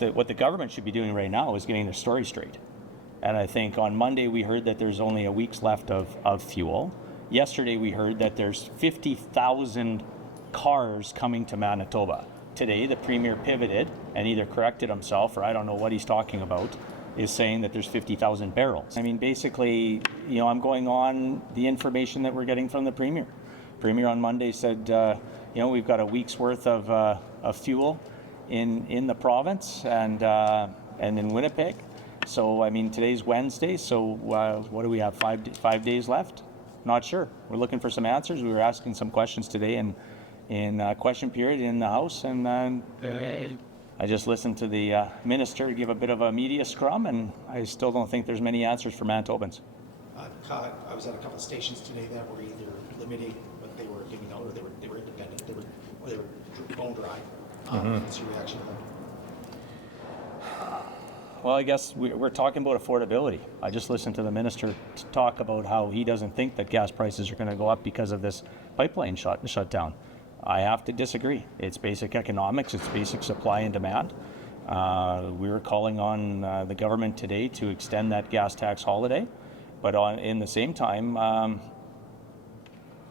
what the government should be doing right now is getting their story straight. And I think on Monday we heard that there's only a week's left of fuel. Yesterday we heard that there's 50,000 cars coming to Manitoba. Today the Premier pivoted and either corrected himself, or I don't know what he's talking about, is saying that there's 50,000 barrels. I mean, basically, I'm going on the information that we're getting from the Premier. Premier on Monday said, we've got a week's worth of fuel in the province and in Winnipeg. So, I mean, today's Wednesday, so what do we have, 5 days left? Not sure. We're looking for some answers. We were asking some questions today in question period in the House, and I just listened to the minister give a bit of a media scrum, and I still don't think there's many answers for Manitobans. I was at a couple of stations today that were either limiting what they were giving out, or they were independent, they were bone dry. What's your reaction to that? Well, I guess we're talking about affordability. I just listened to the minister talk about how he doesn't think that gas prices are going to go up because of this pipeline shutdown. I have to disagree. It's basic economics. It's basic supply and demand. We were calling on the government today to extend that gas tax holiday, but in the same time,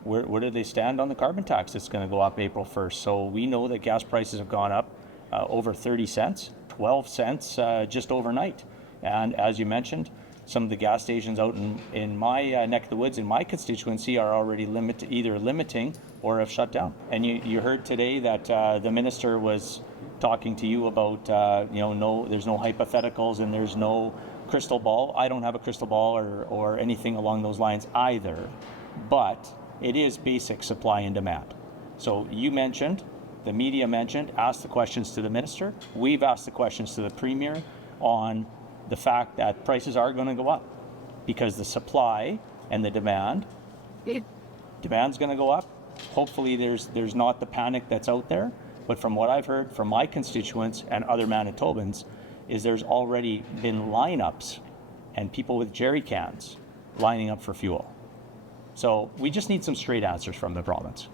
where do they stand on the carbon tax that's going to go up April 1st? So we know that gas prices have gone up over 30 cents. 12 cents just overnight. And as you mentioned, some of the gas stations out in my neck of the woods, in my constituency, are already either limiting or have shut down. And you heard today that the minister was talking to you about, there's no hypotheticals and there's no crystal ball. I don't have a crystal ball or anything along those lines either, but it is basic supply and demand. So you mentioned, the media mentioned, asked the questions to the minister. We've asked the questions to the Premier on the fact that prices are going to go up because the supply and the demand's going to go up. Hopefully there's not the panic that's out there, but from what I've heard from my constituents and other Manitobans is there's already been lineups and people with jerry cans lining up for fuel. So we just need some straight answers from the province.